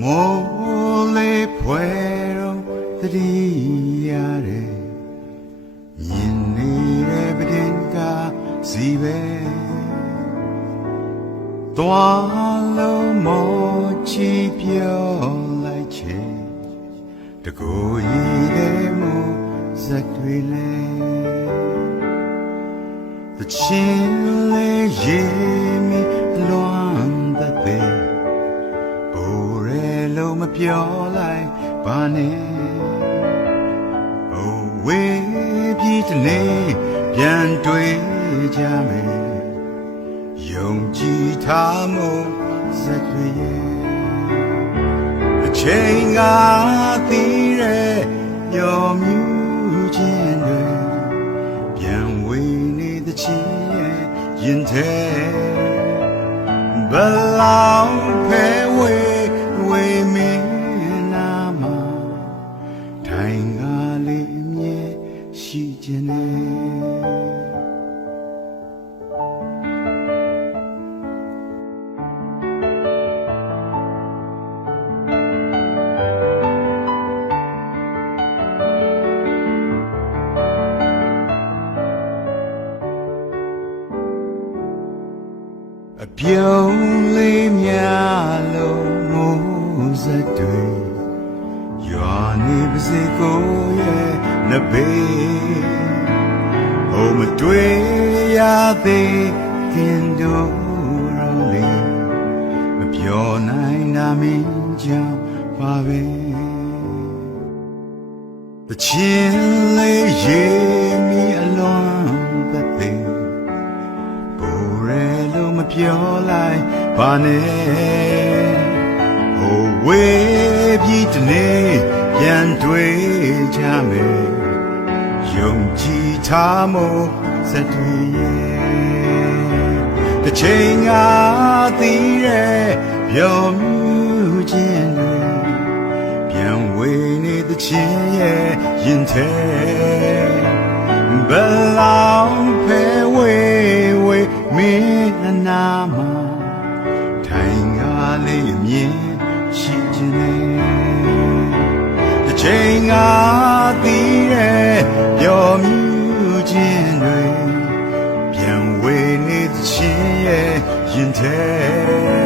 မိုးလေးဖွဲတော့တတိရတယ်မြင်နေတဲ့ပဒင်ကစီပဲသွားလုံးမောချီပြောလိုက်ချေတကူရည်တဲ့မို့ဇက်တွေလဲတချင်းလေးရေမီလွမ်းတဲ့လုံးမပြောလိုက်ပါနဲ့ဝေးပြီးတနေ့ပြန်တွေ့ကြမယ်ယုံကြည်ထားမို့ဇက်တွေရဲ့အချိန်ကတည်ရဲ့ရောမြူးခြင်းတွေပြန်ဝေးနေတဲ့ချစ်ရဲ့ရင်ထဲဘလောင်ဖဲဝေးဝေမင်းနာမထိုင်ကလေးအမြဲရှိခြင်းနဲ့အပြုံးလေးများလုံးမိုးစက်တွေရွာနေပါစေကိုရဲ့နှဘေးဟိုမတွေ့ရသေးခင်တို့ရောလေမပြောနိုင်တာမင်းကြောင့်ပါပဲတချင်းလေးရေမီအလွန်သက်သေမပြောလိုက်ပါနဲ့ဟိုဝေးပြီးတနေ့ပြန်တွေ့ကြမယ်ယုံကြည်ထားမို့ဇက်တွေရဲ့တစ်ချိန်ကတည်ရဲ့ပြောမြူးခြင်းတွေပြန်ဝေးနေတဲ့ချင်းရဲ့ရင်ထဲဘလောင်ဖဲဝေးဝေးမင်းနာမထိုင်ကလေးအမြင်ရှိခြင်းနဲ့တစ်ချိန်ကတည်ရဲ့ပြောမြူးခြင်းတွေပြန်ဝေးနေတဲ့ချင်းရဲ့ရင်ထဲ